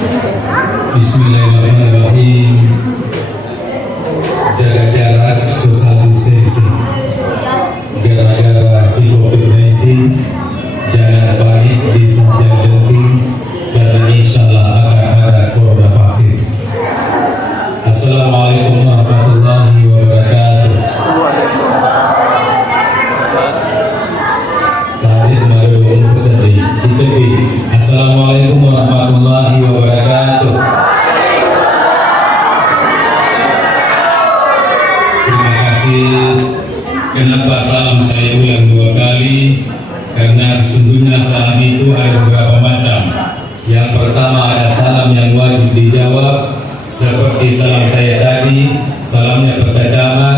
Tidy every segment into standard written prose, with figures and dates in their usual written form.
Bismillahirrahmanirrahim. Jaga jarak, social distancing. Gara-gara si COVID-19, jangan panik di saat yang penting, karena insya Allah akan ada corona vaksin. Assalamualaikum warahmatullahi wabarakatuh. Tadi baru pesan di Assalamualaikum warahmatullahi wabarakatuh. Terima kasih. Kenapa salam saya ulang 2 kali? Karena sesungguhnya salam itu ada beberapa macam. Yang pertama ada salam yang wajib dijawab, seperti salam saya tadi, salamnya pertama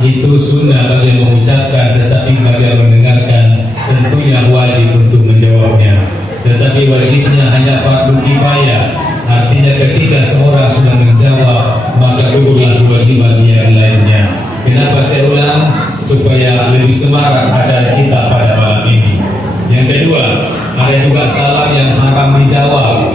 itu sunnah bagi yang mengucapkan, tetapi bagi yang mendengarkan tentunya wajib untuk menjawabnya. Tetapi wajibnya hanya fardu kifayah, artinya ketika seorang sudah menjawab maka gugurlah kewajiban yang lainnya. Kenapa saya ulang? Supaya lebih semarak acara kita pada malam ini. Yang kedua, ada juga salam yang haram dijawab.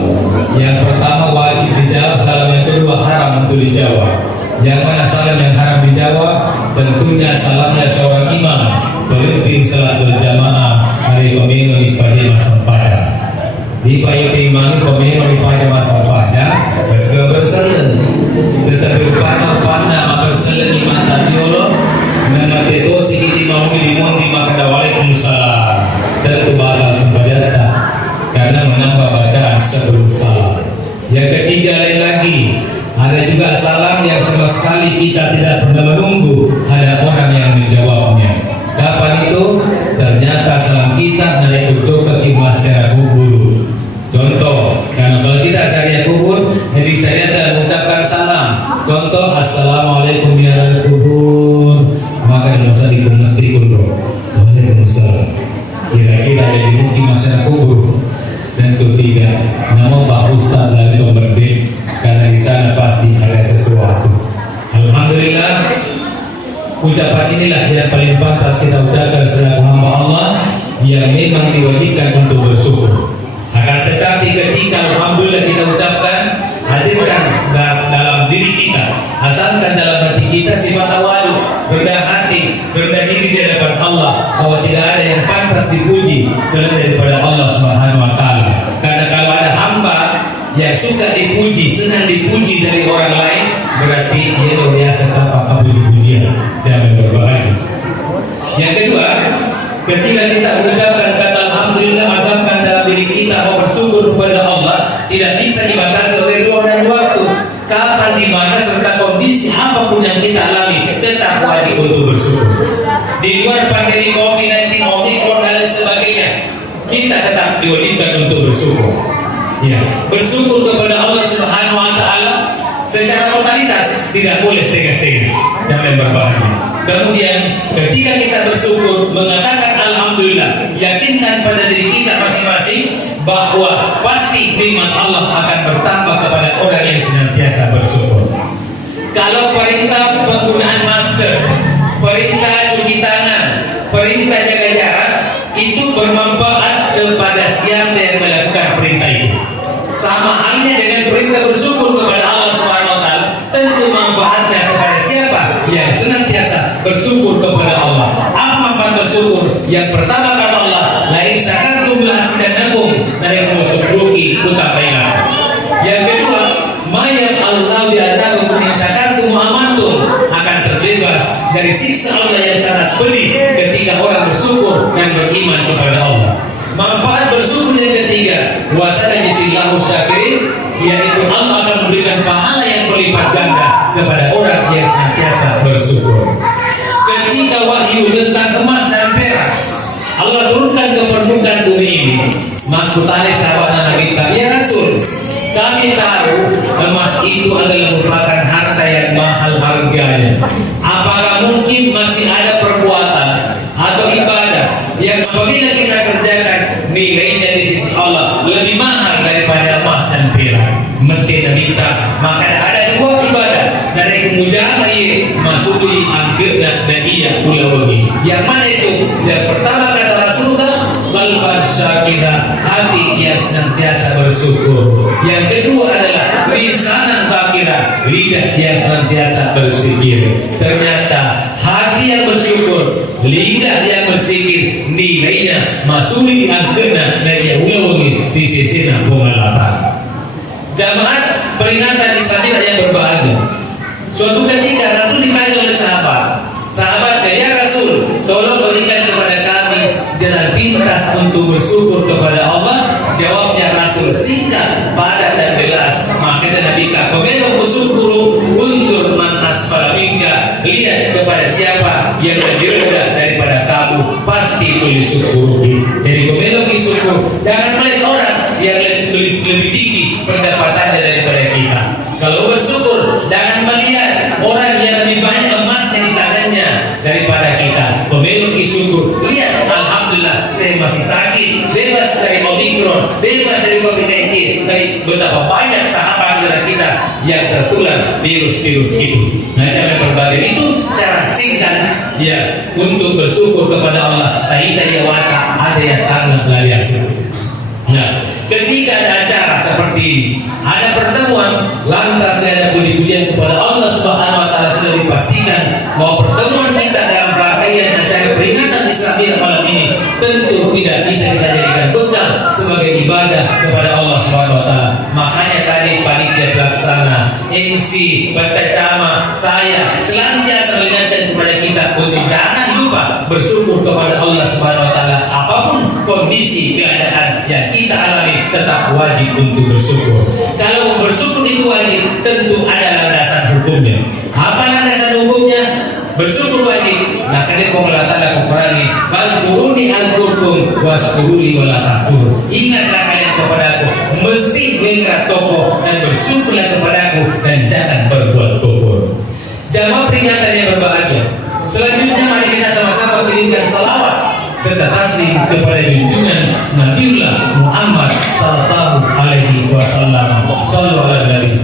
Yang pertama wajib dijawab, salam yang kedua haram untuk dijawab. Yang mana salam yang haram dijawab? Tentunya salamnya seorang imam pemimpin salat berjamaah hari Komino di pada masa pada. Di payung imam Komino di pada masa pada berselen. Tetapi panah berselen imam tadiolo nama itu sih mau di maka waalaikumsalam. Tentu balas sebenarnya karena menambah bacaan sebelum salam. Yang ketiga lain lagi, ada juga salam yang sama sekali kita tidak pernah menunggu ada orang yang menjawabnya. Kapan itu? Ternyata salam kita hanya untuk ke kiblat secara kubur. Contoh, karena kalau kita syariah kubur, jadi saya tidak mengucapkan salam. Contoh, assalamualaikum ya kubur, maka yang usah dimengerti kubur. Waalaikumsalam. Kira-kira jadi mungkin masyarakat kubur. Tentu tidak. Namun Pak Ustaz dari Tomberdek, karena di sana pasti ada sesuatu. Alhamdulillah, ucapan inilah yang paling pantas kita ucapkan selaku hamba Allah yang memang diwajibkan untuk bersyukur. Akan tetapi ketika alhamdulillah kita ucapkan, hadirkan dalam diri kita, asalkan dalam hati kita sifat tawadhu, rendah hati, rendah diri di hadapan Allah, bahwa tidak ada yang pantas dipuji selain daripada Allah Subhanahu wa taala. Karena kalau ada hamba yang suka dipuji, senang dipuji dari orang lain, berarti dia biasa tanpa puji-pujian. Jangan berbahagia. Yang kedua, ketika kita mengucapkan kata alhamdulillah, azamkan dalam diri kita mau bersyukur kepada Allah, tidak bisa dibatasi oleh ruang dan waktu. Kapan, di mana, serta kondisi apapun yang kita alami, tetap wajib untuk bersyukur. Di luar pandemi COVID-19, Omikron dan sebagainya, kita tetap diwajibkan untuk bersyukur. Ya, bersyukur kepada Allah Subhanahu wa taala secara totalitas, tidak boleh setengah-setengah. Jangan berbahagia. Kemudian ketika kita bersyukur, mengatakan alhamdulillah, yakinkan pada diri kita masing-masing bahwa pasti nikmat Allah akan bertambah kepada orang yang senantiasa bersyukur. Kalau perintah penggunaan masker, perintah cuci tangan, perintah jaga jarak itu bermanfaat kepada siapa yang melakukan perintah itu. Sama halnya dengan perintah bersyukur kepada Allah Subhanahu wa taala, tentu manfaatnya kepada siapa yang senantiasa bersyukur kepada Allah. Apa manfaat bersyukur? Yang pertama kata Allah, la in syakartum la azidannakum, dari musyukuruki kutabaina. Yang kedua, mayat Allah bi'adabu in syakartum amantum, akan terbebas dari siksa Allah yang sangat pedih ketika orang bersyukur dan beriman kepada Allah. Manfaat bersyukur yang ketiga, wasana jisillahu syakirin, yaitu Allah akan memberikan pahala yang berlipat ganda kepada orang yang senantiasa bersyukur. Ketika wahyu tentang emas dan perak Allah turunkan ke permukaan bumi ini, makutane sahabat Nabi, ya Rasul, kami tahu emas itu adalah merupakan harta yang mahal harganya. Apakah mungkin masih ada perbuatan atau ibadah yang apabila kita kerjakan nilainya di sisi Allah lebih mahal daripada emas dan perak? Mungkin minta, maka ada 2 ibadah dari kemudian masuk di angker dan iya pulau bagi. Yang mana itu? Yang pertama kata Rasulullah, qalban syakira, hati yang senantiasa bersyukur. Yang kedua adalah berzikir. Ternyata hati yang bersyukur, lidah yang berzikir, nilainya masuli angkena na iya ulangi di sisi pengalatan. Jamaah peringatan Islam yang berbahagia. Suatu ketika Rasul ditanya oleh sahabat, ya Rasul, tolong berikan kepada kami jalan pintas untuk bersyukur kepada Allah. Jawabnya Rasul singkat, padat dan jelas. Makanya Nabi kata, "Kalau bersyukur untuk mantas minka, lihat kepada siapa yang lebih rendah daripada kamu, pasti boleh syukur." Jadi kalau bersyukur, jangan melihat orang yang lebih tinggi pendapatannya daripada kita. Kalau bersyukur, jangan melihat orang yang lebih banyak emasnya di tangannya daripada kita. Memiliki syukur, lihat, alhamdulillah saya masih sakit, bebas dari Omikron, bebas dari COVID-19, dari betapa banyak sahabat saudara kita yang tertular virus-virus itu. Nah, cara berbagi itu cara singkat ya untuk bersyukur kepada Allah. Tahita ya wata ada yang tangan laliasi. Nah, ketika ada acara seperti ini, ada pertemuan, lantas ada puji-pujian kepada Allah Subhanahu wa taala, sudah dipastikan bahwa pertemuan kita dalam rangkaian acara peringatan Isra Mi'raj malam ini tentu tidak bisa kita jadikan bekal sebagai ibadah kepada Allah Subhanahu wa taala. Makanya tadi panitia pelaksana, MC, Pertacama, saya senantiasa mengingatkan kepada kita untuk jangan lupa bersyukur kepada Allah Subhanahu wa taala. Apapun kondisi keadaan yang kita alami, tetap wajib untuk bersyukur. Kalau bersyukur itu wajib, tentu ada landasan hukumnya. Apa landasan hukumnya? Bersyukur wajib. Nah, kali Allah Ta'ala kurangi, "Balkuruni al-kurkum waskuruli walatakfur." Ingatlah kalian kepadaku, mesti mengingat toko dan bersyukurlah kepadaku dan jangan berbuat kufur. Jamaah peringatan yang berbahagia. Selanjutnya mari kita sama-sama kirimkan salawat serta taslim kepada junjungan Nabiullah Muhammad sallallahu alaihi wasallam. Sallu ala nabi.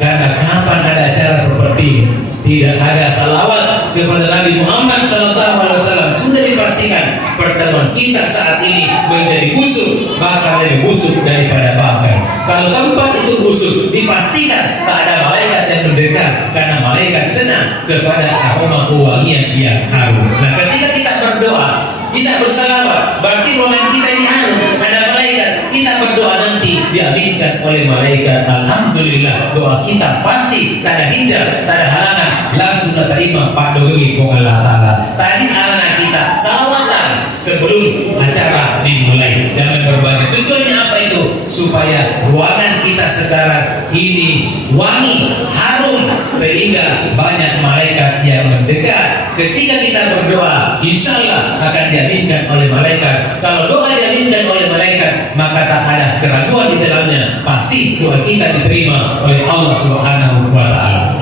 Karena kapan ada acara seperti ini tidak ada salawat kepada Nabi Muhammad sallallahu alaihi wasallam, sudah dipastikan pertemuan kita saat ini menjadi busuk, bahkan lebih busuk daripada bangkai. Kalau tempat itu busuk, dipastikan tak ada malaikat yang mendekat, karena malaikat senang kepada aroma kewangian yang harum. Nah, ketika kita berdoa, kita bersalawat, berarti ruangan kita ini harum, ada malaikat. Kita berdoa nanti diaminkan oleh malaikat. Alhamdulillah, doa kita pasti tak ada hijab, tak ada halangan, langsung terima Pak Dogi kong Allah Ta'ala. Tadi anak kita salawatan sebelum acara dimulai dan berbagi. Tujuannya apa itu? Supaya ruangan kita sekarang ini wangi, harum, sehingga banyak malaikat yang mendekat. Ketika kita berdoa, insya Allah akan diaminkan oleh malaikat. Kalau doa diaminkan oleh malaikat, maka tak ada keraguan di dalamnya. Pasti doa kita diterima oleh Allah Subhanahu wa Ta'ala.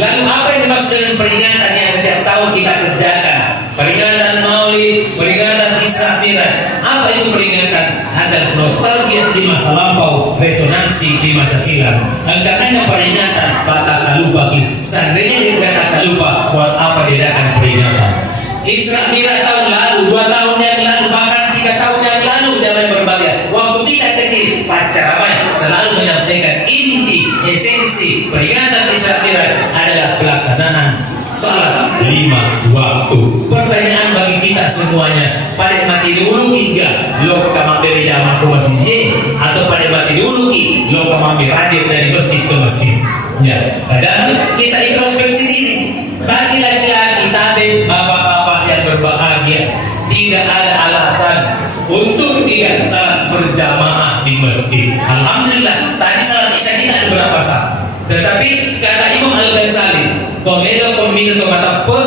Lalu apa yang dimaksud dengan peringatan yang setiap tahun kita kerjakan? Peringatan Maulid, peringatan Isra Mi'raj. Apa itu peringatan? Agar nostalgia di masa lampau, resonansi di masa silam. Karena peringatan tak lupa. Seandainya dia tak lupa, buat apa dia datang peringatan? Isra Mi'raj tahun lalu, 2 tahun yang lalu, bahkan 3 tahun yang lalu, jangan berbahagia. Waktu kita kecil, Pak Caramai selalu menyampaikan inti, esensi peringatan Isra Mi'raj adalah pelaksanaan salat 5 waktu. Pertanyaan bagi kita semuanya, pada mati dulu hingga lo kamambiri jamaah ke masjid, atau pada mati dulu lo kamambiri hadir dari masjid ke masjid? Ya, padahal kita introspeksi diri. Bagi laki-laki, tabib, bapak-bapak yang berbahagia, tidak ada alasan untuk tidak salat berjamaah di masjid. Alhamdulillah, tadi salat isya kita ada berapa saat? Tetapi kata Imam Al-Ghazali, komelo komil kata pe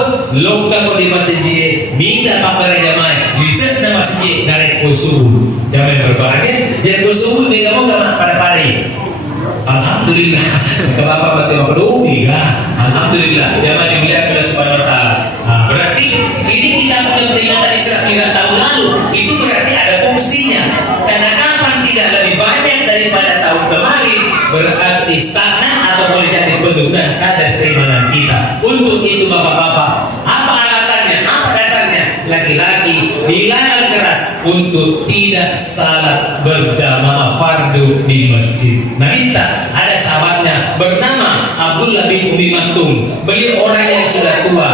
lokal ko di masjid, minta pakar jamaah, riset na masjid narik kusubuh. Jamaah berbahagia, dia kusubuh dia mau enggak pada pagi. Alhamdulillah, kenapa mati makhluk? Ya, alhamdulillah. Jamaah dimuliakan oleh Subhanahu wa Ta'ala. Berarti ini kita punya peringatan Isra Mi'raj tahun lalu. Itu berarti ada fungsinya. Karena kapan tidak lebih banyak daripada tahun kemarin, berarti stagnan atau boleh jadi penurunan kadar keimanan kita. Untuk itu bapak-bapak, apa alasannya? Apa dasarnya? Laki laki-laki dilarang keras untuk tidak salat berjamaah fardu di masjid. Nah, kita ada sahabatnya bernama Abdullah bin Umi Maktum. Beliau orang yang sudah tua,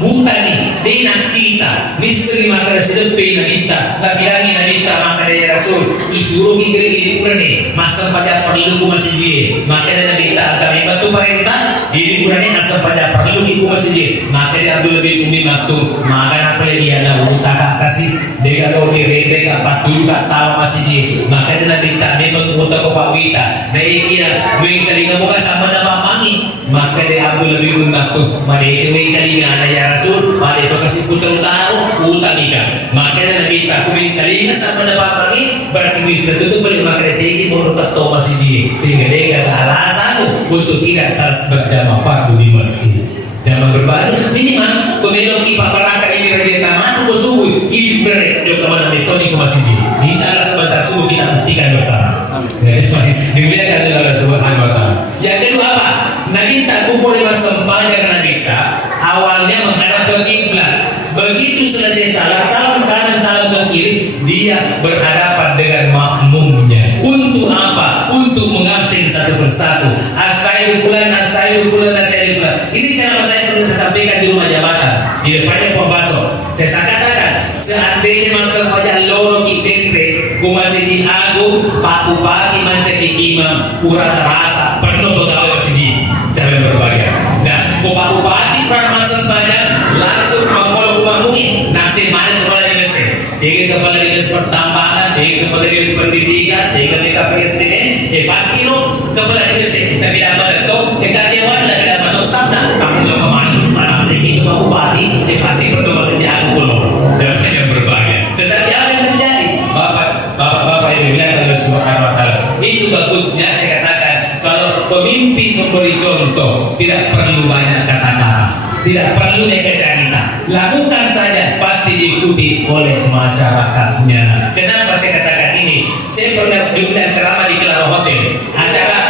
buta nih, dia nak kita, ni sering makan sedepi nak kita, lagi-lagi nak kita makan dari Rasul, isuruh kita ini pun ni, masa pada perlu ku masih je, maka nak kita kami bantu perintah, ini pun ni masa pada perlu ku masih je, maka dia Abdul lebih Umi Maktum, maka apa lagi ada buta kak kasih, dia kalau dia rete kak patuh kak tahu masih je, maka dia nak kita, dia mengutak kau pak kita, dia kira, wing kali kamu kan sama nama mangi, maka dia Abdul lebih Umi Maktum, mana itu wing kali ada ya Rasul, pada itu kasih putar tahu utang ikan. Makanya Nabi kita kumin kali ini sama dapat pagi berarti bisa tutup balik makanya tinggi baru ketua masih jadi sehingga dia gak ada alasan untuk tidak salat berjamaah fardu di masjid. Jangan berbalik minimal pemilu kita barangka ini raja taman untuk subuh ini berat dia kemana metode ke masjid. Insyaallah sebentar subuh kita buktikan bersama. Dimuliakan oleh Allah Subhanahu wa taala. Yang kedua apa? Nabi tak kumpul di masa panjang Nabi tak awalnya menghadap ke kiblat. Begitu selesai salat, salam kanan, salam ke kiri, dia berhadapan dengan makmumnya. Untuk apa? Untuk mengabsen satu persatu. Asairu bulan. Ini cara saya pernah saya sampaikan di rumah jabatan di depannya pembasok. Saya katakan, seandainya masa wajah lolo kitempre, ku masih diagung, Pak Bupati mencari imam, ku rasa penuh pegawai masjid. Cara berbahagia. Nah, Pak Bupati pernah masa banyak langsung mengolok mengumumi nafsi mana kepala dinas, dia kepala dinas pertambangan, dia kepala dinas pendidikan, dia kepala PSDN, pasti lo kepala dinas. Tapi dapat itu kekacauan lah dapat staf dah. Tapi lo kemana masih itu Pak Bupati, pasti perlu masih diaku pulau dan yang berbahagia. Tetapi apa yang terjadi? Bapak yang bilang Allah Subhanahu wa taala. Itu bagusnya saya katakan kalau pemimpin memberi contoh tidak perlu banyak kata-kata. Tidak perlu cerita, lakukan saja pasti diikuti oleh masyarakatnya. Kenapa saya katakan ini? Saya pernah diundang ceramah di Kelapa Hotel, acara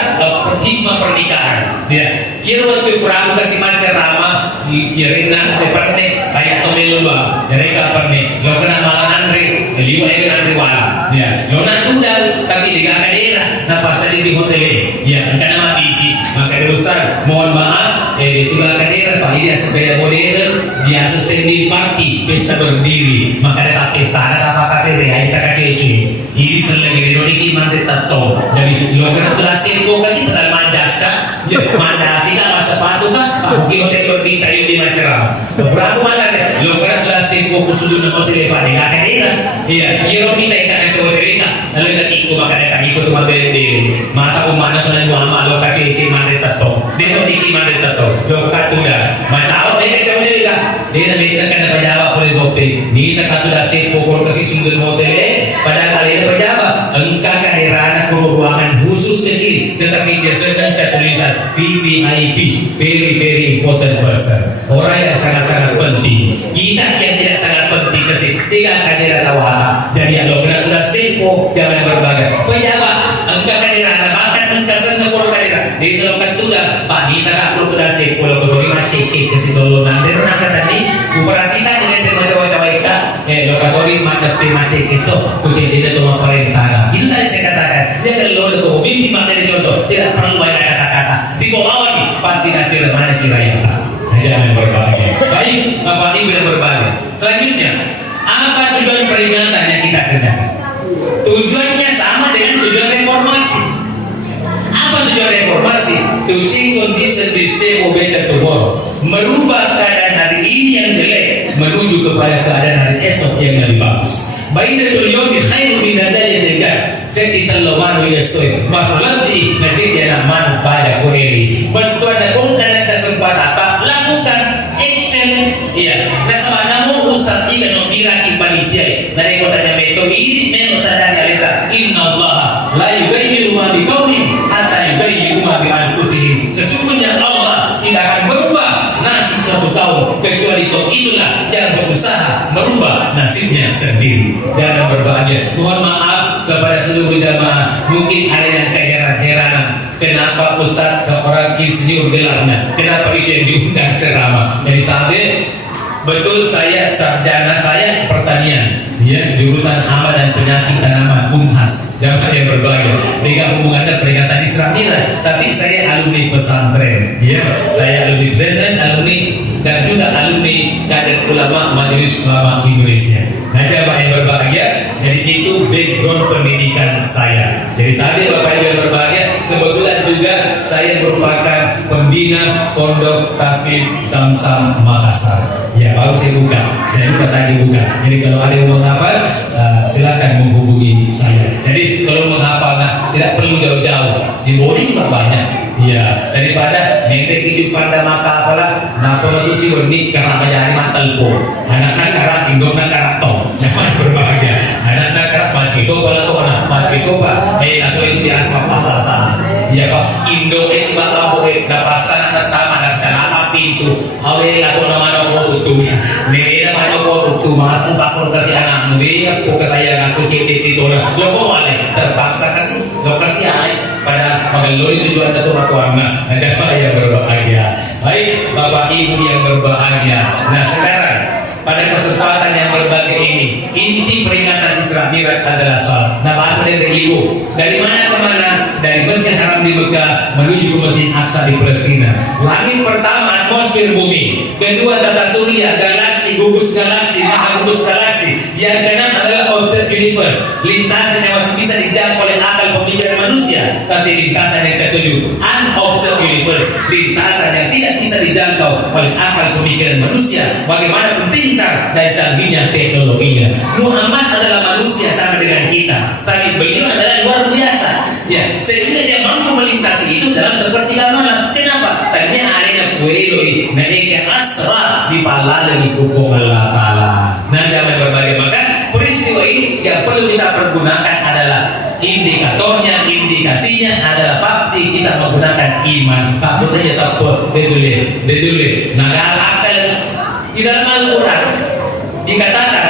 hikmah pernikahan. Ya, kira waktu Prabu kasih ceramah, ya Rina, pernah kayak Tomelua, ya mereka pernah. Lo kena makan Andre, liwa itu Andre wala. Ya, lo nak tundal, tapi di daerah, napa saja di hotel. Ya, karena biji, maka Ustaz, mohon maaf, tinggal daerah Pak ini sepeda modern, dia standing party, pesta berdiri, maka ada pesta, ada apa KPR, ya kita kece. Ini selagi di Indonesia mandi tato, dari luar kelas info kasih pedal mandas kan, ya mandas sih kan masa sepatu kan, Pak Buki hotel berdiri tayu di Macerah, berapa malam ya, luar kelas info khusus di hotel Pak di daerah, iya, hero kita ikan coba cerita, lalu kita ikut maka ada ikut cuma beli, masa umana kalian muama lo kece mandi tato, dia mau diki mandi tato, lo katuda, macam dia coba cerita, dia nak kena berjawab oleh sopir, ni tak katuda sih pokok kasih sumber hotel, pada kali pejabat, engkau kan anak ruangan khusus kecil, tetapi dia sedang tulisan VVIP, very important person, orang yang sangat-sangat penting. Kita yang tidak sangat penting kasih, tidak akan dia tahu apa. Jadi kalau kena simpo, jangan berbagai. Pejabat, engkau kan anak makan engkau senang korban di dalam katuda, Pak kita tak perlu kena simpo, kalau beri macam kasih tolongan. Dia nak kata ni, perhatikan dengan macam-macam ikan, lokasi macam itu, kucing tidak cuma perintah. Itu tadi saya katakan, dia kalau itu mimpi materi contoh, tidak perlu banyak kata-kata. Di bawah ni pasti nanti mana kira yang tak. Jangan berbahagia. Baik, Bapak Ibu yang berbahagia. Selanjutnya, apa tujuan peringatan yang kita kerjakan? Tujuannya sama dengan tujuan reformasi. Apa tujuan reformasi? To change condition this day for better tomorrow. Merubah keadaan hari ini yang jelek menuju kepada keadaan hari esok yang lebih bagus. Baidatul yawmi khairu min ad-dayyah. Sekitar lawanu yasoy. Masalah di masjid yang aman pada kuheri. Bantuan dan bukan kesempatan apa? Lakukan action. Iya. Nah sama namu Ustaz Ikan membira panitia dari kotanya Meto ini memang sadar realita. Inna Allah la yughayyiru ma biqaumin hatta yughayyiru ma bi anfusihim. Sesungguhnya Allah tidak akan merubah nasib suatu kaum kecuali itulah yang berusaha merubah nasibnya sendiri. Dan berbahagia. Mohon maaf kepada seluruh jamaah, mungkin ada yang keheran-heranan. Kenapa Ustaz seorang insinyur gelarnya? Kenapa itu yang diundang ceramah? Jadi tadi Betul, saya sarjana saya pertanian, ya, jurusan hama dan penyakit tanaman Unhas. Jamaah yang berbahagia, dengan hubungannya peringatan Isra Miraj, tapi saya alumni pesantren, ya, saya alumni pesantren, alumni dan juga alumni kader ulama Majelis Ulama Indonesia. Nah, jamaah yang berbahagia, jadi itu background pendidikan saya. Jadi tadi Bapak Ibu yang berbahagia, kebetulan juga saya merupakan pembina Pondok Tahfiz Zamzam Makassar. Ya, baru saya buka tadi buka. Jadi kalau ada yang mau menghafal, silakan menghubungi saya. Jadi kalau menghafal, tidak perlu jauh-jauh, di bawah juga banyak. Ya, daripada nentek hidup pada maka apalah, napa itu si wenik karena menjadi mantelpo, anak-anak karena indongna karena tong, jangan berbahagia. Anak-anak karena mati itu kalau tuh anak mati itu pak, atau itu biasa pasal sana. Ya pak, Indonesia bakal boleh dapasan pertama dan cara pintu, awal atau nama utuh, nera mana utuh, mas aku kasih anak dia, aku saya aku cipit itu lah, lo kok malah terpaksa kasih, lo kasih anak pada mengeloli tujuan atau warna, ada apa yang berbahagia. Baik Bapak Ibu yang berbahagia. Nah sekarang pada kesempatan yang berbahagia ini, inti peringatan Isra Miraj adalah salat. Nah bahasa dari Ibu, dari mana ke mana? Dari Masjid Haram di Mekah menuju ke Masjid Aqsa di Palestina. Langit pertama atmosfer bumi, kedua tata surya, galaksi, gugus galaksi, maha gugus galaksi. Yang keenam adalah objek universe, lintasan yang masih bisa dijangkau oleh akal pemikiran manusia. Tapi lintasan yang ketujuh, unobserved universe, lintasan yang tidak bisa dijangkau oleh akal pemikiran manusia. Bagaimana pintar dan canggihnya teknologinya. Muhammad adalah manusia sama dengan kita, tapi beliau adalah luar biasa. Ya, sehingga dia mampu melintasi itu dalam sepertiga malam. Kenapa? Tadinya arena kueloi, mereka asra di palala di hukum Allah Ta'ala. Nah, jangan berbagai maka peristiwa ini yang perlu kita pergunakan adalah indikatornya, indikasinya adalah pasti kita menggunakan iman. Takutnya takut betul. Nah, akal di dalam Al-Quran dikatakan,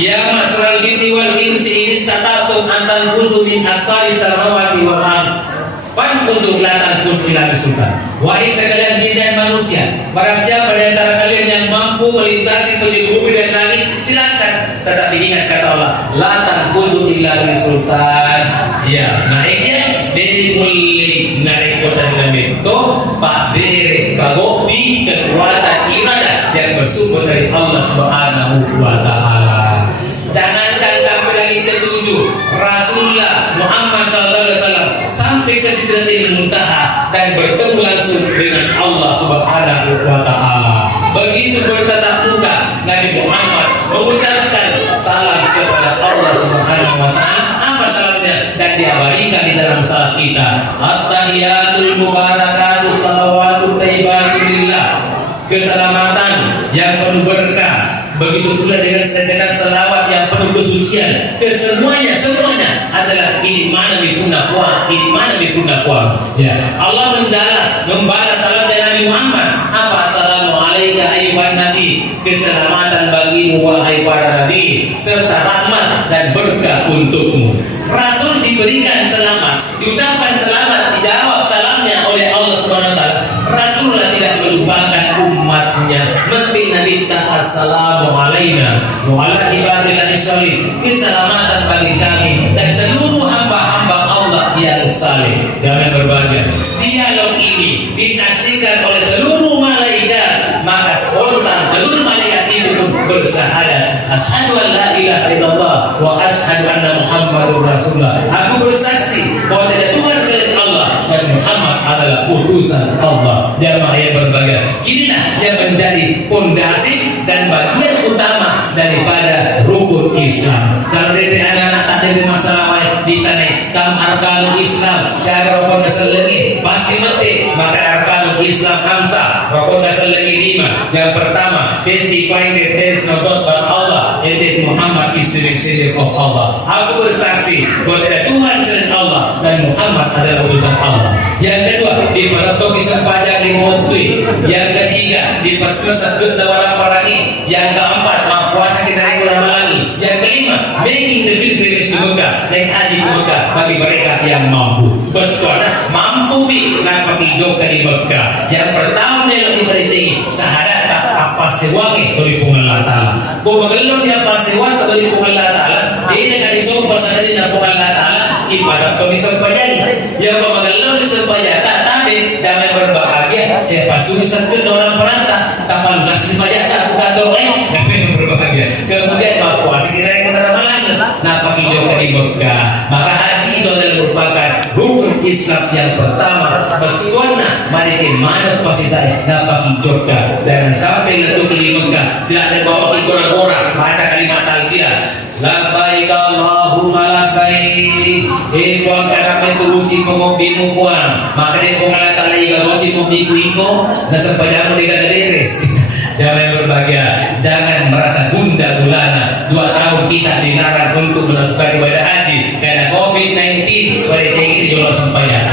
ya masyarakat jinni wal insi in istata'tum an tanfuzu min aqtaris samawati wal ardh fanfuzu la tanfuzu illa bisultan. Wahai sekalian jin dan manusia, barang siapa di antara kalian yang mampu melintasi penjuru bumi dan langit, silakan. Tetapi ingat kata Allah, la tanfuzu illa bisultan. Ya, naiknya dari mulai narik kota itu Pak Bere Bagobi kekuatan ibadah yang bersumber dari Allah Subhanahu wa Ta'ala. Jangankan sampai lagi ketujuh, Rasulullah Muhammad SAW sampai ke Sidratil Muntaha dan bertemu langsung dengan Allah Subhanahu wa Ta'ala. Begitu bertatap muka, Nabi Muhammad mengucapkan salam kepada Allah Subhanahu wa Ta'ala. Apa salamnya? Dan diabadikan di dalam salat kita, at-tahiyatul mubarakatuh salawatut thayyibatun lillah. Keselamatan yang penuh berkah, begitu pula dengan segenap selawat yang penuh kesucian. Kesemuanya adalah ini mana bikuna kuang. Ya, Allah membalas salam dari Nabi Muhammad. Apa? Assalamualaikum ayuhan nabi. Keselamatan bagimu wahai para nabi, serta rahmat dan berkah untukmu. Rasul diberikan selamat, diucapkan selamat, dijawab salamnya oleh Allah Subhanahu wa Ta'ala. Rasulullah tidak melupakan umatnya. Mentina minta assalamu alaina wa ala ibadillah sholih. Keselamatan bagi kami dan seluruh hamba-hamba Allah yang saleh. Jangan berbahagia. Dialog ini disaksikan oleh seluruh malaikat, maka spontan seluruh malaikat itu pun bersyahadat, asyhadu an la ilaha illallah wa asyhadu anna Muhammadur Rasulullah. Aku bersaksi bahwa tidak Tuhan selain Allah dan Muhammad adalah utusan Allah. Jamaah yang berbahagia, inilah yang menjadi pondasi dan bagian utama daripada rukun Islam. Kalau dari anak-anak tak ada masalah ditanya kam arkanul Islam saya rukun dasar lagi pasti mati. Maka arkanul Islam khamsah, rukun dasar lagi 5. Yang pertama, testifying that there is no God but Allah, and that Muhammad is the messenger of Allah. Aku bersaksi bahwa tidak Tuhan selain Allah dan Muhammad adalah utusan Allah. Yang kedua, di peratok Islam pajak di Montui. Yang ketiga, di pasca satu tawaran parangi. Yang keempat, puasa kita di bulan Malangi. Yang kelima, making the pilgrimage to Mekah, naik haji ke Mekah bagi mereka yang mampu. Betul, mampu bi nak pergi ke Mekah. Yang pertama yang diberi syahadat ka apa sewangi tuli pungan Allah Ta'ala. Kung magalong niya apa sewangi tuli pungan Allah Ta'ala, hindi ka isong pasakali na pungan Allah Ta'ala, ipadat kami sa payagi. Yang magalong ni sa payata, tapi jangan berbahagia, ya pasulisan ke orang peranta, kapal nasi payata, bukan doang, yang berbahagia. Kemudian mapuas kira yang teramalan, napakilyo ka di Mekah. Maka haji itu adalah merupakan rukun Islam yang pertama. Betul na maritim manat pasti saya napakilyo ka. Dan sampai letuk di Mekah, sila ada bawa ikora-kora, baca kalimat talbiyah. Labbaik Allahumma labbaik. Kuang kadang turusi pengobinu kuang. Maka dia pengalat tali galosi pembiku nasa padamu dengan beres. Jangan berbahagia, jangan merasa gundah gulana. 2 tahun kita dilarang untuk melakukan ibadah haji karena COVID-19. Pada cek ini jual sampaian.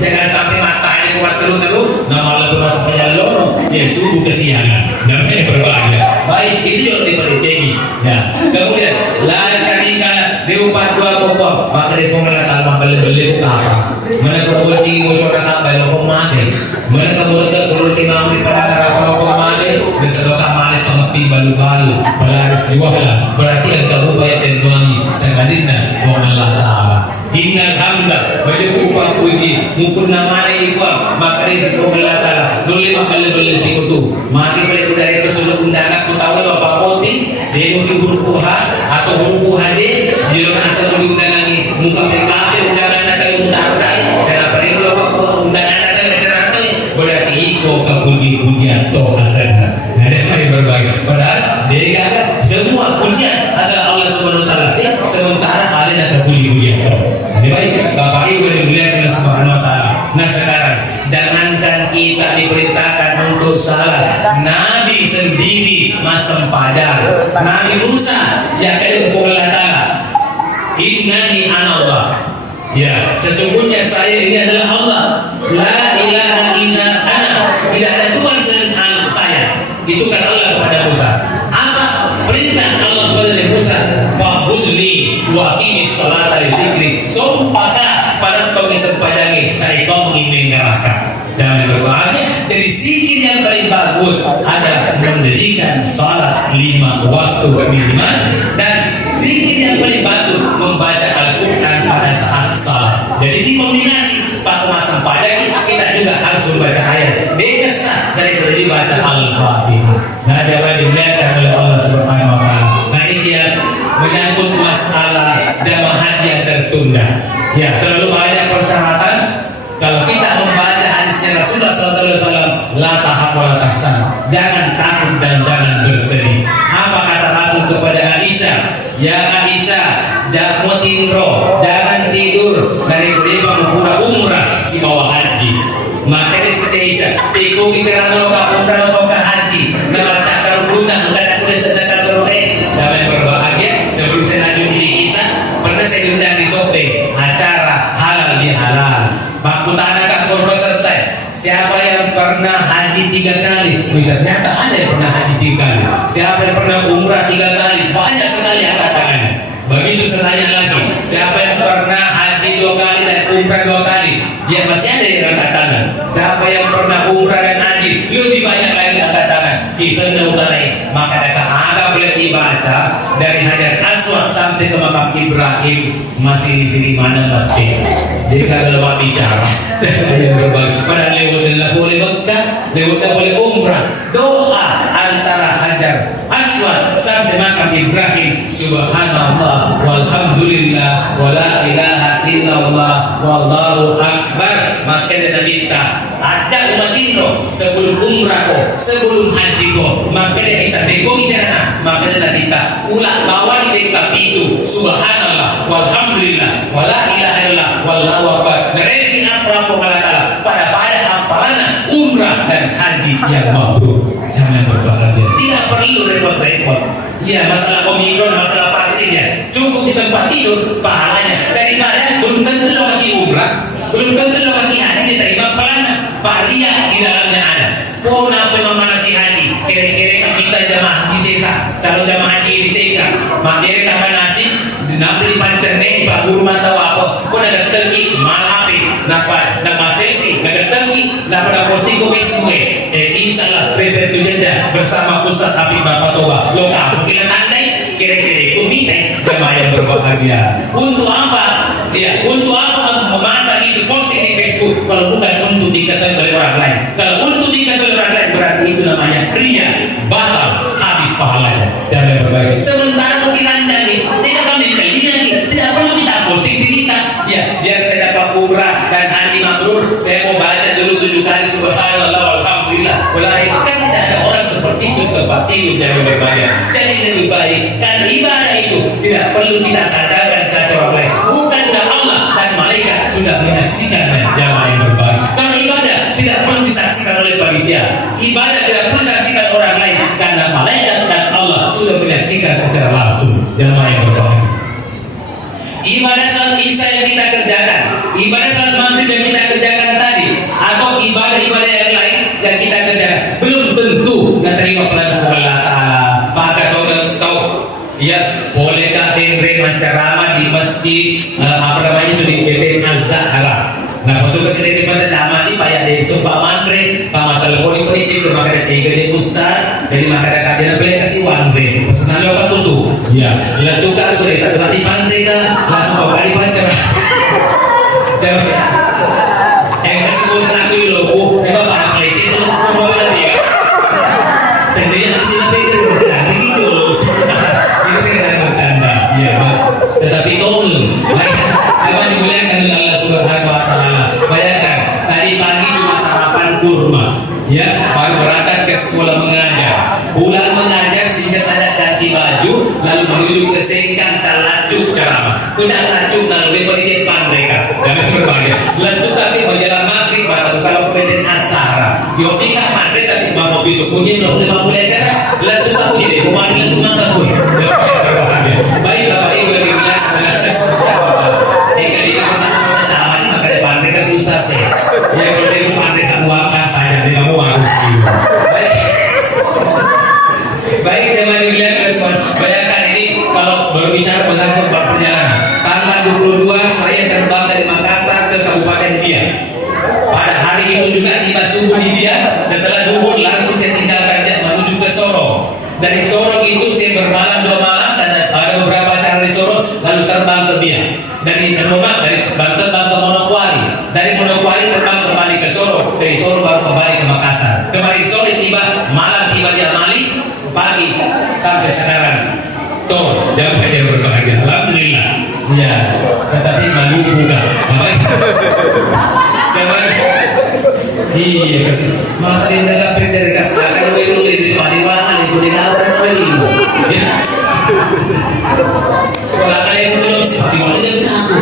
Jangan sampai matanya kuat terus nama lalu masa panjang lorong ya subuh kesiangan. Jangan berbahagia. Baik itu yang dipercayai. Ya. Kemudian la syarika diupah 2 pokok maka dia pengalat alma beli apa? Mana kalau cing bocor tak bayar pemakai. Mana kalau turun timah di pada kalau pemakai beserta malik pengepi balu-balu pelaris jualan berarti yang kamu bayar dan wangi sekalinya Allah Ta'ala. Innal hamda wa yuqfa puji mukun namane ikhwan maka dari Allah Ta'ala dulu makale sikutu mati pada dari kesudah undangan utawa Bapak Koti demo di huruf atau huruf haji jika asal undangan ini muka PKP undangan ada undangan saya dan apa itu Bapak undangan ada cerita berarti iko kepuji-pujian toh asalnya ada yang berbagi padahal dari kata semua pujian adalah Allah Subhanahu Wa Ta'ala sementara kalian ada puji-pujian toh. Baik, Bapak Ibu yang dimuliakan Allah Subhanahu Wa Ta'ala. Nah sekarang, jangankan kita diperintahkan untuk salat, Nabi sendiri masam padar. Nabi Musa yang ada hukum Allah Ta'ala. Innani anallah. Ya, sesungguhnya saya ini adalah Allah. La ilaha illa ana. Tidak ada Tuhan selain saya. Itu kata Allah kepada Musa. Apa perintah Allah kepada Musa? Wa'budni wa aqimis sholata li dzikri. Sumpahkan pada kau sepadangi saya kau mengiring neraka. Jangan berbahagia. Jadi zikir yang paling bagus adalah mendirikan salat 5 waktu minimal dan zikir yang paling bagus membaca Al-Quran pada saat salat. Jadi dikombinasi pada masa pagi kita juga harus membaca ayat. Dekesah daripada dibaca Al-Fatihah. Nah jangan dimuliakan oleh Allah Subhanahu Wa Ta'ala. Nah ini dia menyangkut masalah jamaah haji yang tertunda. Ya terlalu banyak persyaratan. Kalau kita membaca hadisnya Rasulullah SAW, la tahab wa la tahsan, jangan takut dan jangan bersedih. Apa kata Rasul kepada Aisyah? Ya Aisyah, jangan tidur, jangan tidur dari beribadah pura umrah si bawa haji. Maka ini seperti Aisyah, ikut kita umrah haji, nama cakar guna, bukan aku sedekah sore. Damai berbahagia. Sebelum saya lanjut ini kisah, pernah saya diundang di Sope acara halal di halal. Aku tanyakan peserta, siapa yang pernah haji 3 kali? Ternyata ada yang pernah haji 3 kali. Siapa yang pernah umrah 3 kali? Banyak sekali angkat tangannya. Begitu saya tanya lagi, siapa yang pernah haji 2 kali dan umrah 2 kali? Ya masih ada yang angkat tangan. Siapa yang pernah umrah dan haji? Lebih banyak lagi angkat tangan. Kisahnya utamanya. Maka ada boleh dibaca dari Hajar Aswad sampai ke makam Ibrahim masih di sini mana mati. Jadi kalau lewat bicara yang berbagi pada lewat boleh Mekah, lewat boleh umrah, doa antara Hajar Aswad sampai makam Ibrahim. Subhanallah walhamdulillah wala ilaha illallah wallahu akbar. Maka dia minta ajak umat Indo sebelum umrah ko, sebelum haji ko, maka dia bisa bego bicara. Maka dia minta ulah bawa di dekat itu subhanallah walhamdulillah wala ilaha illallah wallahu akbar. Mereka apa pada hafalan umrah dan haji yang mabrur. Jangan berbahagia. Tidak perlu repot-repot. Ya masalah omikron, masalah vaksinnya cukup di tempat tidur pahalanya. Daripada belum tentu lagi umrah, belum tentu lagi haji diterima pelana. Dia di dalamnya ada. Pohon apa yang memanasi haji? Kira-kira kita jamaah di sesa, calon jamaah haji di sesa. Makanya kita nasi Napli pancene Pak Guru mata apa? Kau nak tergi malapi, nak selfie, nak tergi, nak pada posting ke Facebook. Insyaallah Traitor to Gender bersama Ustaz Habib Bapak Toba. Lokal mungkin andai kira-kira komite jamaah yang berbahagia. Untuk apa? Ya, untuk apa memasak itu posting di Facebook kalau bukan untuk diketahui oleh orang lain? Kalau untuk diketahui oleh orang lain berarti itu namanya ria, batal, habis pahalanya dan yang berbahagia. Sementara mungkin anda nih tidak kami telinga nih, tidak perlu kita posting diri kita. Ya, biar saya dapat umrah dan haji mabrur, saya mau baca dulu 7 kali subhanallah walhamdulillah. Walaupun kan tidak ada orang seperti itu tempat tidur yang berbahagia. Jadi lebih baik karena ibadah itu tidak perlu kita sadarkan kepada orang lain. Bukankah Allah dan malaikat sudah menyaksikannya jamaah yang berbahagia? Karena ibadah tidak perlu disaksikan oleh panitia. Ibadah tidak perlu disaksikan orang lain karena malaikat dan Allah sudah menyaksikan secara langsung jamaah yang berbahagia. Ibadah salat isya yang kita kerjakan, ibadah salat maghrib yang kita kerjakan tadi, atau ibadah-ibadah yang lain yang kita kerjakan belum tentu menerima pertolongan Allah Taala. Maka kau ya bolehkah Henry menceramah di masjid apa namanya itu di PT Az-Zahra. Nah, waktu kesini pada camat ni payah deh, so Pak Mandre, Pak Matal Poli Poli itu maka ada 3 di Ustaz, jadi maka ada kajian boleh kasih Mandre, pesanan lo kan tuh, ya, lalu kan tu deh, tadi Mandre kan langsung kau kali macam, jawab, kasih Ustaz aku itu loh, memang para peleci itu mau lagi ya, tentunya kasih lebih begitu loh, ini saya bercanda, ya, tetapi kau apa dimuliakan oleh Allah Subhanahu Wa Taala. Bayangkan tadi pagi cuma sarapan kurma, ya, baru berangkat ke sekolah mengajar. Pulang mengajar sehingga saya ganti baju, lalu menuju ke Sengkang Calacuk ceramah. Puncak Calacuk lalu di depan mereka dan berbahagia. Lalu kami berjalan maghrib atau kalau kemudian asar. Yopika maghrib tapi bawa itu punya 50 aja. Lalu aku jadi pemandi lalu makan pun. Berbahagia. Baik Bapak Ibu yang dimuliakan oleh Ustaz saya, ya kalau dia pandai tak uangkan saya, dia mau harus baik teman dibilang bayangkan ini kalau berbicara tentang perjalanan tanggal 22 saya terbang dari Makassar ke Kabupaten Biak. Pada hari itu juga tiba subuh di Biak, setelah duhur langsung saya tinggalkan dia menuju ke Sorong. Dari Sorong itu saya bermalam 2 malam dan ada beberapa acara di Sorong, lalu terbang ke Biak. Dari Banten ke Manokwari, dari Manokwari terbang kembali ke Solo, dari Solo baru kembali ke Makassar. Kemarin sore tiba, malam tiba di Amali, pagi sampai sekarang. Tuh, jangan saja berbahagia. Alhamdulillah. Ya, tetapi malu juga. Jangan. Iya kasih. Masa dia nggak dari kasar kalau itu di Padiwangan itu di Lawan itu. Kalau kalian belum seperti itu aku.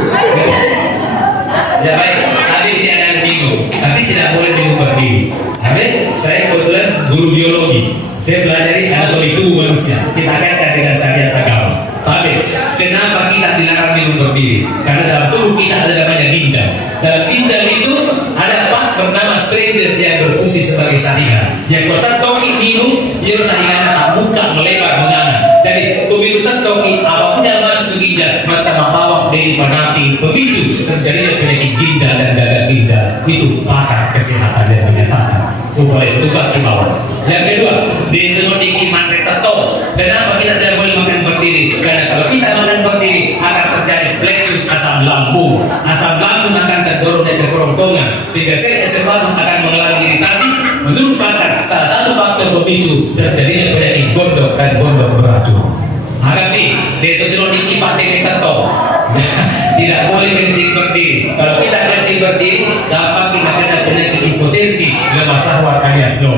Ya baik, tadi tidak ada minggu, tapi tidak boleh minggu berdiri. Tapi saya kebetulan guru biologi, saya pelajari anatomi tubuh manusia. Kita kaitkan dengan syariat agama. Tapi kenapa kita dilarang minum berdiri? Karena dalam tubuh kita ada namanya ginjal. Dalam ginjal itu ada apa bernama stranger yang berfungsi sebagai saringan. Yang kotak toki minum, dia saringan tak buka melebar menganga. Jadi tubuh toki apapun yang masuk ke ginjal, mata mapawak dari panapi pemicu terjadinya penyakit ginjal dan gagal ginjal. Itu pakar kesehatan yang menyatakan. Boleh tukar di bawah. Yang kedua, di tenodiki mantre teto. Kenapa kita tidak boleh makan berdiri? Karena kalau kita makan berdiri akan terjadi plexus asam lambung. Asam lambung akan terdorong dan kerongkongan sehingga sel esofagus akan mengalami iritasi. Menurut pakar, salah satu faktor pemicu terjadinya penyakit gondok dan gondok beracun. Hadapi di tenodiki pakai teto. Tidak boleh kencing berdiri. Kalau kita kencing berdiri, gampang kita kena penyakit hipotensi, lemas syahwat alias slow.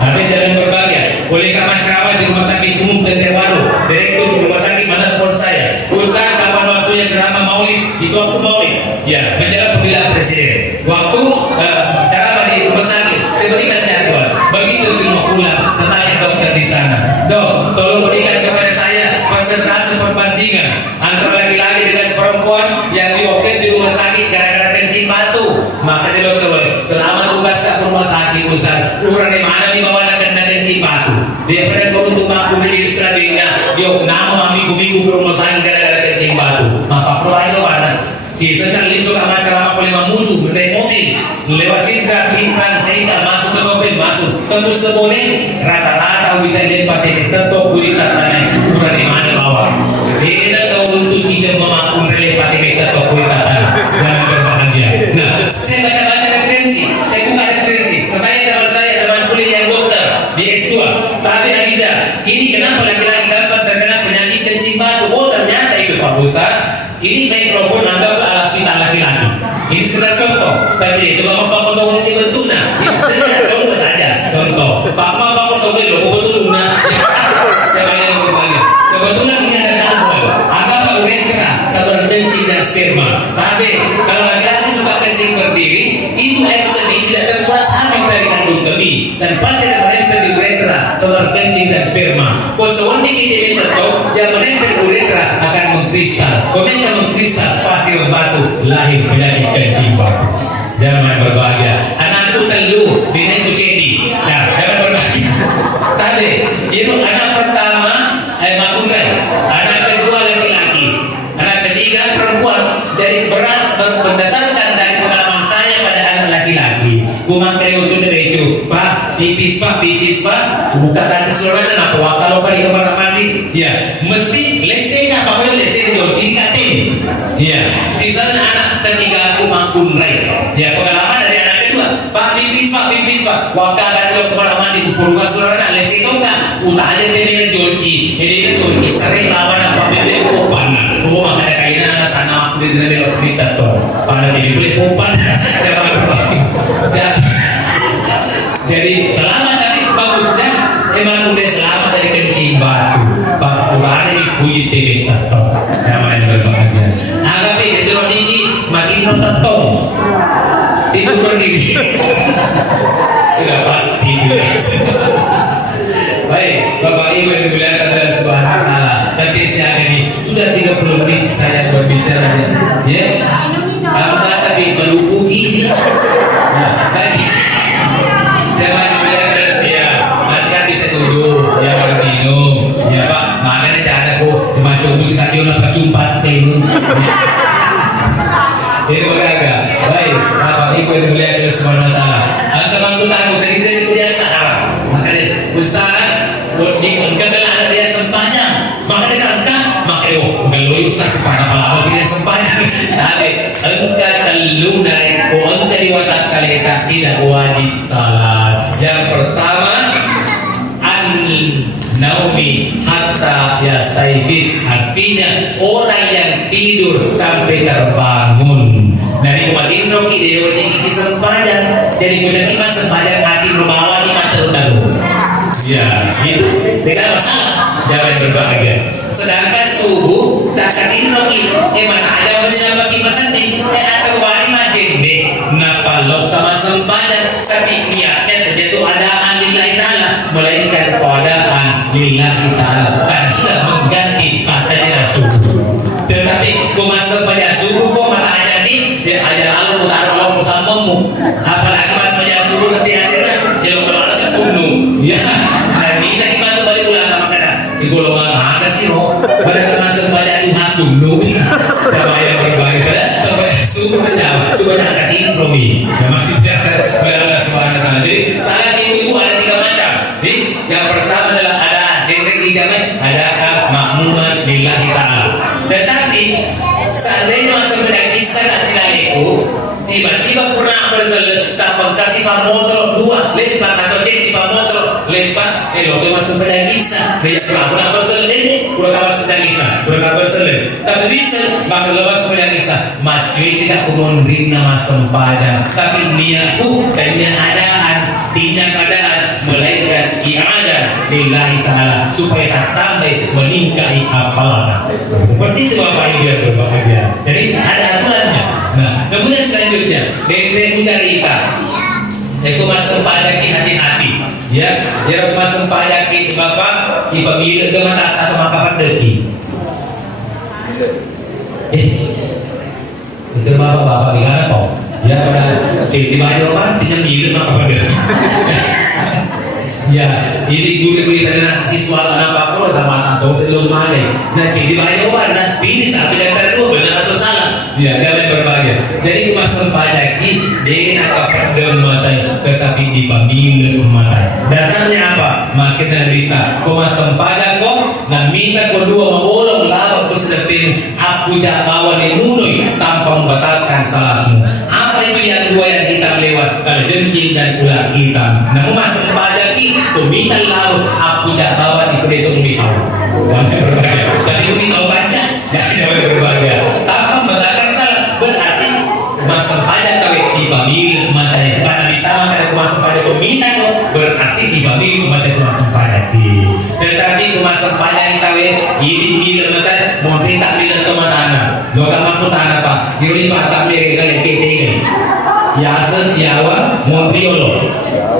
Tapi dalam berbahagia, boleh kapan ceramah di rumah sakit umum Tentewado, direktur rumah sakit menelpon saya, Ustaz kapan waktunya ceramah maulid? Itu waktu maulid. Ya, menjelang pemilihan presiden. Waktu ceramah di rumah sakit, saya berikan jadwal. Begitu semua pulang, saya tanya dokter di sana, dok, tolong berikan kepada saya persentase perbandingan antara laki-laki dengan perempuan yang dioperasi di rumah sakit gara-gara kencing batu. Maka dia dokter, selama tugas ke rumah sakit Ustaz, orang di mana di bawah kena kencing batu. Dia pernah untuk mampu menjadi strateginya, dia nama minggu-minggu ke rumah sakit gara-gara kencing batu. Si sedang lisok sama ceramah boleh memuju, berdaya mobil, lewat sidra, timpang, sehingga masuk ke sopir, masuk, tembus ke boleh, rata-rata kita lihat pakai tetap kulitat tanah, kurang di mana bawah. Ini kau untuk cicak memakun relay pakai tetap kulitat tanah, jangan berbahagia. Nah, saya baca-baca referensi, saya buka referensi, saya teman kuliah yang dokter di S2, tapi tidak. Ini kenapa laki-laki dapat terkena penyakit kencing batu? Oh ternyata itu Pak Ustaz. Ini mikrofon anggap alat vital laki-laki. Ini sekedar contoh. Tapi itu bapak potong ini betul nah. Sekedar contoh saja. Contoh. Bapak potong itu betul nah. Siapa yang bertanya? Kebetulan ini ada gangguan. Anggap uretra saluran kencing dan sperma. Tapi kalau laki-laki suka kencing berdiri, itu eksternal tidak terkuat habis dari kandung kemih dan pasti ada menempel di uretra saluran kencing dan sperma. Kosong dikit tahu yang menempel di uretra akan mengkristal. Komentar mengkristal pasti membatu lahir penyakit kencing batu. Jangan berbahagia. Anakku telu, binatku cedi. Nah, jangan berbahagia. Tadi itu anak pertama makurai, anak kedua laki-laki, anak ketiga perempuan. Jadi beras berdasarkan dari pengalaman saya pada anak laki-laki. Kumakai untuk derecho, Pak, pipis Pak, buka kaki seluruhnya, apa wakal apa di kamar mandi? Ya, mesti listrik apa boleh listrik jauh katin. Ya, sisanya anak ketiga aku mampun rai. Ya, pengalaman dari anak kedua, Pak, pipis Pak, wakal kaki ke kamar mandi, buka seluruhnya listrik kau tak? Utanya dia joci, ini joci sering lawan apa beli popan. Oh, makanya kainnya sana aku di dalam kita tuh. Pada ini beli popan, jangan berbagi. Jadi selamat dari bagusnya emang udah selamat dari kencing batu. Pak Quran ini puji TV tetap sama yang berbahagia. Agapi itu tinggi makin tetong itu berdiri sudah pasti. Baik, Bapak Ibu yang dimuliakan oleh Subhanahu wa taala. Nanti siang ini sudah 30 menit saya berbicara ya. Apa tapi melupui. Nah, tadi jangan dimuliakan dia. Nanti kan bisa duduk, ya baru minum. Ya Pak, makanya jangan aku macam sekali nak jumpa setemu. Ini beragam. Baik, Bapak Ibu yang dimuliakan oleh Subhanahu wa taala. Teman aku dari biasa makanya Ustaz di kagak ada dia sempanya makanya kan makanya bukan lo Ustaz sepanjang apa dia sempanya tapi engkau telu dari engkau diwatak kalita tidak wajib salat. Yang pertama naumi hatta yastaibis, artinya orang yang tidur sampai terbangun. Dari umat Indro ide wajib sempanya jadi menjadi mas sempanya hati rumawan di mata utaru. Ya, itu tidak masalah. Jangan berbahagia. Sedangkan subuh cakap Indro mana ada masih bagi masanti atau wali majende napa lo kama sempanya tapi niatnya terjatuh ada lillahi ta'ala melainkan keadaan lillahi ta'ala kan sudah mengganti patahnya subuh. Tetapi kumasa pada subuh kok malah ada nih dia ada Allah taruh musamomu apalagi pas pada subuh nanti hasilnya dia kalau ada gunung ya dan ini lagi bantu balik ulang sama kadang di golongan ada sih loh pada termasuk pada Tuhan gunung coba yang berbagi pada sampai subuh saja coba jangan impromi memang tidak berada Subhanahu wa taala. Jadi salat itu ada 3 macam. Jadi yang pertama adalah adaan, yang ketiga ada makmuman lillahi ta'ala. Tetapi seandainya masa berkisah kecil itu tiba-tiba pernah bersalat tanpa kasih motor 2 lepas atau cek di motor lepas lo masa berkisah dia pernah bersalat ini udah kawas berkisah udah bersalat tapi bisa bakal lepas berkisah macui tidak kumundrin nama sempadan tapi niatku dan adaan tidak keadaan melainkan i'adah lillahi ta'ala supaya tak tambah meningkai apalan seperti itu Bapak Ibu yang berbahagia. Jadi ada aturannya. Nah, kemudian selanjutnya benteng mencari ikan itu masuk pada hati-hati ya dia masuk pada Bapak dipamil ke mata atau maka pendeki itu Bapak gimana kok ya pada di bayar kan tidak milik maka pendeki ya ini guru tadi siswa anak apa sama atau sebelum mana nah jadi bayar kan pilih satu yang kedua benar atau salah Ya, damai berbahagia. Jadi masa pajaki dia nak pendem matai, tetapi dipambil matai. Dasarnya apa? Makin derita. Kau masa pajak kau, nak minta kedua membolong lava puslepin. Aku jakawan mulai tanpa membatalkan salahmu. Apa itu yang dua yang hitam lewat? Kalau jengking dan ular hitam. Namun masa pajaki, kau minta lalu aku jakawan itu mitau. Damai berbahagia. Jadi itu mitau baca. Jadi damai berbahagia. Tanpa membatalkan salah berarti masa pajak kau dipambil matai. Karena ditama pada masa pajak kau minta kau berarti dipambil matai masa pajak. Tetapi masa pajak kau ini bila matai mau minta bilang ke mana? Loga mampu tanah pak. Yuri pak kami kali kete. Yasen yawa monriolo.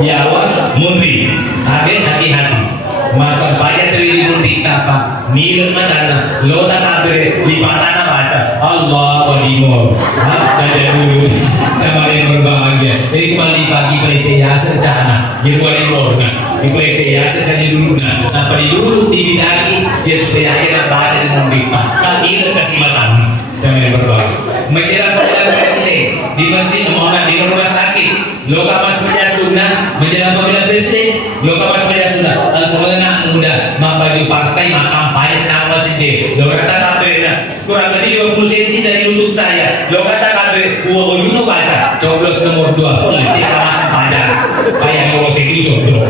Yawa monri. Tapi hati-hati. Masa pajak terjadi mundi apa? Nilai matana, loda kabre di matana baca Allah wadimor. Ada dulu sama yang berbahagia. Jadi kembali pagi pelite yasen cana, di luar lorna. Di pelite yasen kan di dulu na. Apa di dulu di bidaki dia supaya akhirnya baca di mundi. Kan ini kasih matana. Sama yang berbahagia. Menjelang pemilihan presiden di masjid mohon di rumah sakit. Loka mas meja sunnah menjelang pemilihan presiden. Loka mas meja sunnah. Kemudian muda membaju partai makam pahit nama saja. Lo kata kabarnya kurang lebih 20 cm dari lutut saya. Lo kata kabar uang Yuno baca coblos nomor 2 politik kawasan Padang. Bayang lo sini jodoh.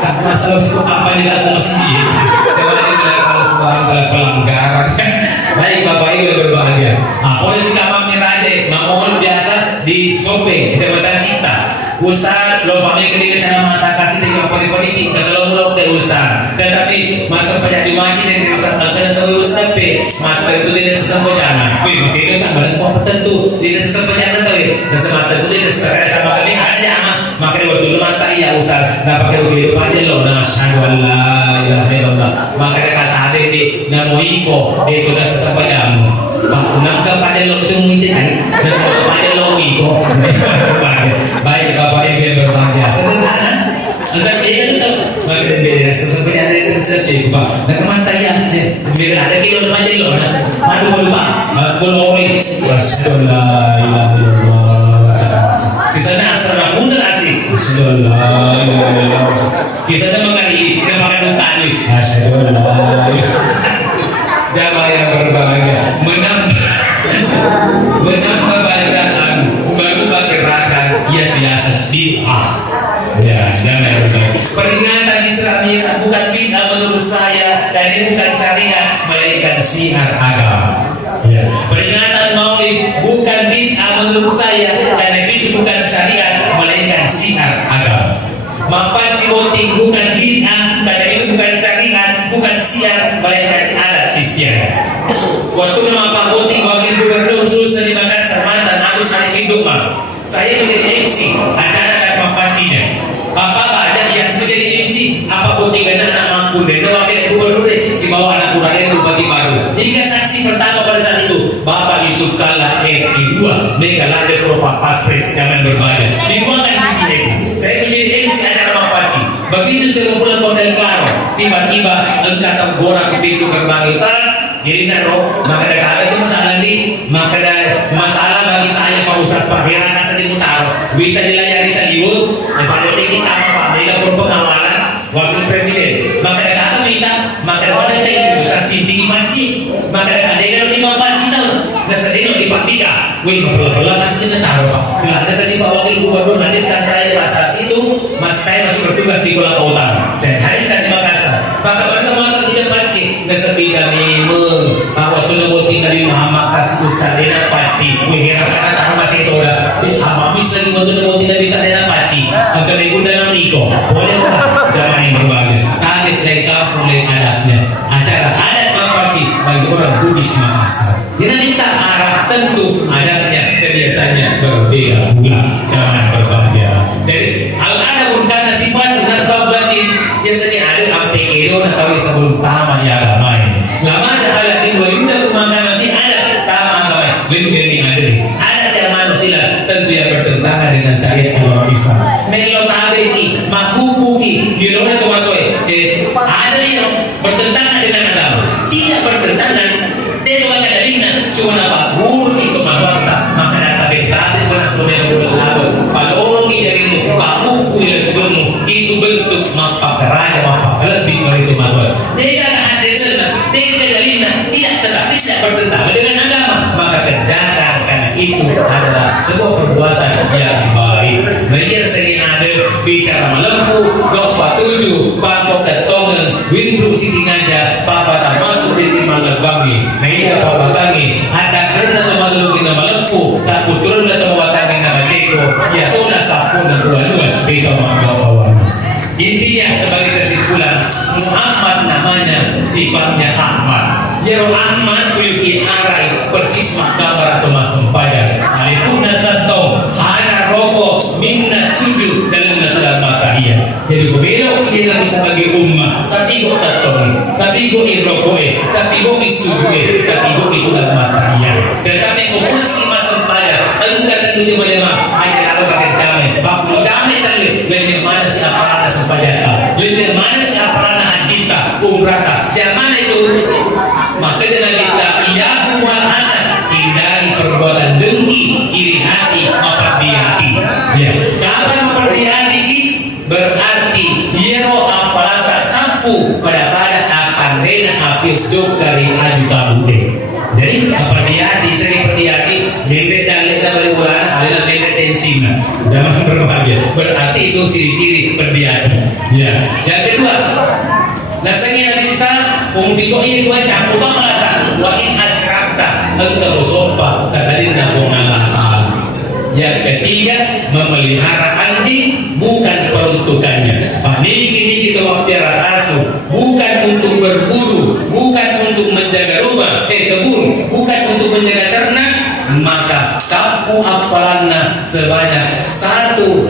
Tak masalah suku apa di dalam masjid. Coba ini kalau sebarang pelanggaran. Baik Bapak Ibu berbahagia. Polisi Kamar Mirade memohon biasa di Sope Jabatan Cipta. Ustaz, lo pakai kediri saya mata kasih tiga politik kalau mulai ke Ustaz. Tetapi masa penjadi mati dan Ustaz akan sesuai Ustaz pe. Mata itu tidak sesuai jangan. Wih masih itu tak badan kau tentu tidak sesuai jangan tahu. Masa mata itu tidak sesuai sama kami aja ama. Maka waktu dulu mata ya Ustaz. Nah pakai begitu aja lo. Nasyaallah ya Allah. Maka kata ada di namoiko dia itu dah sesuai jamu. Nampak pada lo itu mungkin kan. Dan kalau pada lo iko. Baik Bapak Ibu yang berbahagia. Sederhana. Anda beda tuh. Bagaimana beda? Sesuatu yang ada itu sudah cukup. Nah kemana ya? Beda ada kilo aja lo. Aduh lupa. Boleh. Wassalamualaikum. Di sana asrama muda asik. Wassalamualaikum. Di sana mengari. Kita makan utani. Wassalamualaikum. Jamaah yang berbahagia. Menambah bacaan baru gerakan yang biasa bid'ah. Ya, jangan berbahagia. Peringatan Islam bukan bid'ah menurut saya dan ini bukan syariat melainkan siar agama. Ya. Peringatan Maulid bukan bid'ah menurut saya dan itu bukan syariat melainkan siar agama. Mapanci voting bukan bid'ah karena itu bukan syariat, bukan siar melainkan adat istiadat. Waktu nama voting wakil gubernur Sulsel di Makassar mantan Agus Hariminduma, saya menjadi MC acara dan mapancinya. Bapak ada yang menjadi MC apa voting karena anak mampu dan wakil gubernur si bawa anak kurangnya bupati baru. Jika saksi pertama pada saat itu Bapak Yusuf Kala RI 2 Megalade Propa Paspres zaman berbahagia. Dibuatkan di saya menjadi MC acara mapanci. Begitu saya pulang model Klaro, tiba-tiba engkau tenggorok pintu gerbang Ustaz. Jadi naro, maka ada itu masalah maka ada masalah bagi saya Pak Ustaz Perhirana sedih mutaro. Kita dilayani sadiwut, pada kita Pak Mega pengawalan wakil presiden. Maka ada kita, maka ada itu Ustaz tinggi panci, maka ada yang 5 panci tahu. Nah sedih di Pak Tiga, wih pelan-pelan masih kita taruh Pak. Silakan kasih Pak Wakil Gubernur hadirkan saya pada saat itu, saya masih bertugas di Pulau Utara. Saya hadirkan di Makassar. Maka mereka masuk tidak panci, nesepi kami waktu nunggu Nabi Muhammad kasih Ustaz dena panci. Wih kata masih itu udah. Habis lagi waktu nunggu Nabi dena panci. Angkat ibu dalam niko. Boleh tak? Jangan yang berbahagia. Kaget dari kampung lain adatnya. Acara adat panci bagi orang Bugis Makassar. Dinamika arah tentu adatnya kebiasaannya berbeda pula. Jangan berbahagia. Jadi al-ada pun karena sifat nasbah batin biasanya ada aptekedo atau sebelum taman ya ramai. Lama ada hal yang dua makanan ini ada taman ramai. Lebih dari ada yang manusia tentu yang bertentangan dengan syariat Allah Islam. Melo tabe ini makukuki dirona tomatoi. Ada yang bertentangan dengan agama. Tidak bertentangan. Dia juga kadang cuma apa? itu adalah sebuah perbuatan yang baik. Mereka sering ada bicara melempuh, gok patuju, pangkok dan tongeng, windu siti ngaja, papa tak masuk di timang lebangi. Mereka papa tangi, ada kerana temalulugi nama lempuh, tak puturun dan temawatangi nama ceko, ya tuna sapun dan tuan-tuan, kita mahu. Intinya sebagai kesimpulan, Muhammad namanya, sifatnya Ahmad. Ya Ahmad memiliki arai persis gambar atau mas sempadan. Alipuna tentang hana rokok minna sujud dalam dalam matahia. Jadi belok dia bisa bagi umat, tapi kok tentang, tapi kok irokoi, tapi kok isujud, tapi kok itu dalam matahia. Tetapi kok mas sempadan, engkau tentunya menerima hanya kalau pakai jamin. Bapak jamin tadi, lebih mana si aparana sempadan, lebih mana si aparana kita umrata, yang mana itu? Maka dengan kita iyahu wal hasad, hindari perbuatan dengki, iri hati, memperdi hati. Ya, kapan memperdi hati berarti yero apalaka campu pada akan rena api dok dari aju kabute. Jadi memperdi hati, sering perdi hati, lembet dan lembet balik bulan, adalah lembet tensinya. Jangan berbahagia. Berarti itu ciri-ciri perdi hati. Ya, yang kedua. Nasanya kita umbigo ini dua campur malaka wa in asyrakta engkau sopa sadalina Allah. Yang ketiga, memelihara anjing bukan peruntukannya. Niki kita pelihara asu bukan untuk berburu, bukan untuk menjaga rumah, kebun, bukan untuk menjaga ternak. Maka kamu apalana sebanyak 2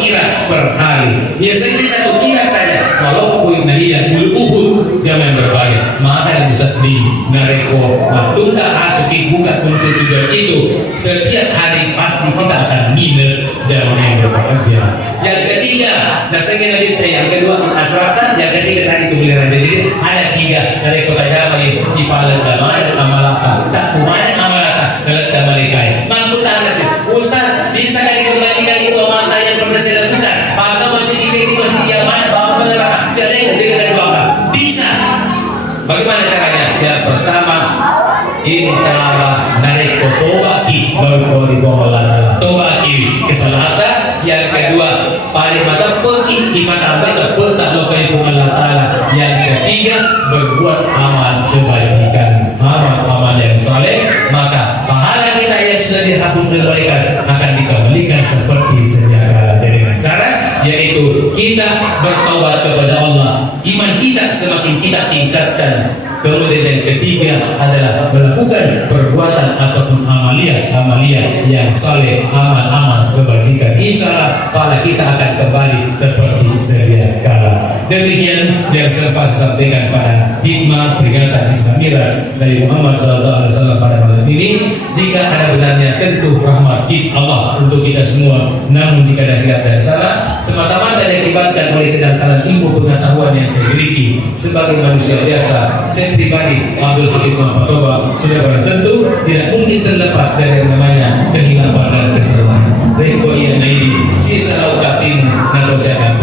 kira per hari. Biasanya 1 kira saja. Kalau punya dia uhud jangan berbahaya. Maka yang bisa di nareko waktu tak asuki buka untuk tujuan itu. Setiap hari pasti kita akan minus jangan yang berbahagia. Yang ketiga, nasanya Nabi yang kedua asrata, yang ketiga tadi kemuliaan. Jadi ada 3 dari kota damai di palang damai amalaka. Cakumannya amalaka dalam damai kai. Mampu tak sih, Ustaz bisa dikembalikan itu masa yang pernah saya lakukan. Maka masih dia mana bawa beneran. Jadi dengan doa bisa. Bagaimana caranya? Yang pertama, intara narik tobaki baru dibawa tobaki kesalahan. Yang kedua, paling mata pergi kita tambah tak lokal Allah. Yang ketiga, berbuat amal kebajikan, amal yang saleh, maka pahala kita yang sudah dihapus dan diberikan akan dikembalikan seperti sedia kala dengan syarat yaitu kita bertaubat kepada Allah, iman kita semakin kita tingkatkan. Kemudian yang ketiga adalah melakukan perbuatan ataupun amalia yang saleh, amal kebajikan. Insyaallah pahala kita akan kembali seperti sedia kala. Demikian yang sempat disampaikan pada hikmah peringatan Isra Miraj dari Muhammad SAW pada malam ini. Jika ada benarnya tentu rahmat Allah untuk kita semua. Namun jika ada hilaf dan salah semata-mata diakibatkan oleh kedangkalan ilmu pengetahuan yang saya miliki sebagai manusia biasa, saya pribadi Abdul Hakim Muhammad sudah barang tentu tidak mungkin terlepas dari yang namanya kehilapan dan kesalahan. Reko yang ini sisa laukatin dan dosa dan